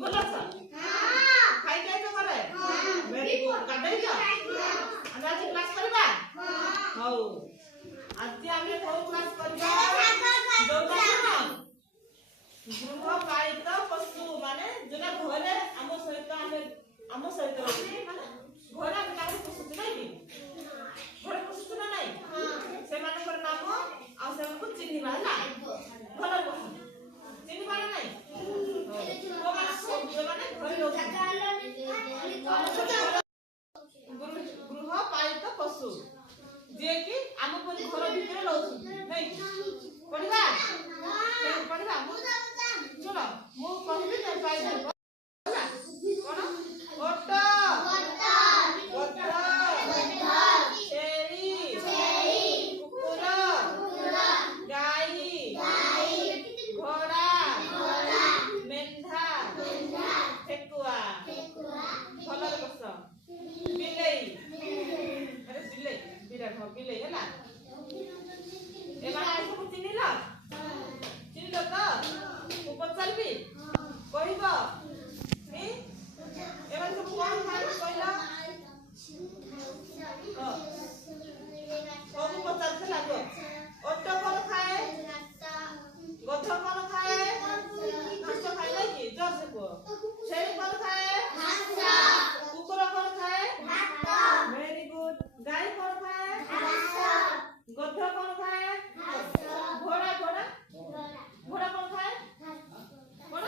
ଭଲ ଅଛ? ଖାଇ ଯାଇଛ ଘରେ? Very good. ଗାଧେଇଛ? ଆମେ ଆଜି କ୍ଲାସ୍ କରିବା? ହଉ। ଆଜି ଆମେ କୋଉ କ୍ଲାସ୍ କରିବା? ଯୋଉଟା କଣ? ଗୃହପାଳିତ ପଶୁ ମାନେ ଯୋଉଟା ଘରେ ଆମ ସହିତ ରହୁଛି ମାନେ ଘରେ ଆମେ ତାଙ୍କୁ ପୋଷୁଛୁ ନାଇଁ କି? ଘରେ ପୋଷୁଛୁ ନା ନାଇଁ? ସେମାନଙ୍କର ନାମ ଆଉ ସେମାନଙ୍କୁ ଚିହ୍ନିବା ହେଲା। ଭଲ ପଶୁ ଚିହ୍ନିବା ନା ନାଇଁ? ଯୋଉମାନେ ଘରେ ଗୃହପାଳିତ ପଶୁ ଯିଏକି ଆମ ପରି ଘର ଭିତରେ ରହୁଛନ୍ତି ନାଇଁ? ପଢିବା ପଢିବା ଶୁଣ ମୁଁ କହିବି ତମେ ପାଇପାରିବ ହେଲା। କଣ? ଓଟ, ଛେଳି, କୁକୁର, ଗାଈ, ଘୋଡ଼ା, ମେଣ୍ଢା, ଠେକୁଆ। ଭଲରେ ବସ। ବିଲେଇ, ଆରେ ବିଲେଇ ହେଲା। ଏମାନେ ସବୁ ଚିହ୍ନିଲ? ଚିହ୍ନିଲ ତ? ମୁଁ ପଚାରିବି କହିବ? ଏମାନେ ସବୁ କଣ ଖାଆନ୍ତି କହିଲ? ସବୁ ପଚାରୁଥିଲା କୁହ। ଓଟ କଣ ଖାଏ? ଗଧ କଣ ଖାଏ? ଘାସ ଖାଏ ନାଇଁ କି? ଜୋରସେ କୁହ। ଛେଳି କଣ ଖାଏ? କୁକୁର କଣ ଖାଏ? Very good. ଗାଈ କଣ ଖାଏ? ଗଧ କଣ ଖାଏ? ଘୋଡ଼ା କଣ ଖାଏ? କଣ?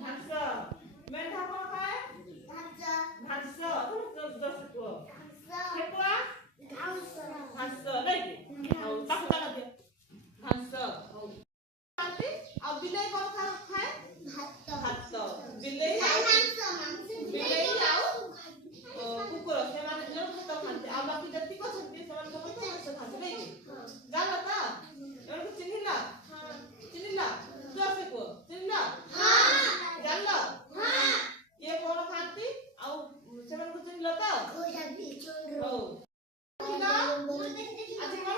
ଘାସ। ମେଣ୍ଢା କଣ ଖାଏ? ଘାସ। ଜୋରସେ କୁହ। ଠେକୁଆ? ଘାସ ନାଇଁ କି? ହଉ ତାକୁ ଜାଗା ଦିଅ। ଘାସ। ହଉ। ଆଉ ବିଲେଇ କଣ ଖାଏ? ଭାତ। ବିଲେଇ ଆଉ କୁକୁର ସେମାନେ ଦି ଜଣ ଭାତ ଖାଆନ୍ତି। ଆଉ ବାକି ଯେତିକି ଅଛନ୍ତି ସେମାନେ ସମସ୍ତେ ଘାସ ଖାଆନ୍ତି ନାଇଁ କି? ଜାଣିଲ ତ? ଏମାନଙ୍କୁ ଚିହ୍ନିଲ? ଜୋରସେ କୁହ। ଚିହ୍ନିଲ? ଜାଣିଲ? କିଏ କଣ ଖାଆନ୍ତି ଆଉ ସେମାନଙ୍କୁ ଚିହ୍ନିଲ ତ? ହଉ। ଆଜି କଣ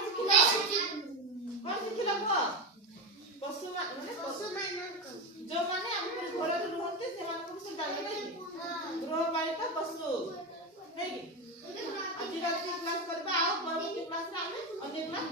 ଶିଖିଲ କୁହ? ଯୋଉମାନେ ଆମ ଘରରେ ରୁହନ୍ତି ସେମାନଙ୍କୁ ସେ ଜାଣିଲେ ନାଇଁ କି? ଗୃହପାଳିତ ପଶୁ ନାଇଁ କି? ଆଜି ରାତି କ୍ଲାସ୍ କରିବା ଆଉ ପରବର୍ତ୍ତୀ କ୍ଲାସରେ ଆମେ ଅନ୍ୟ କ୍ଲାସ୍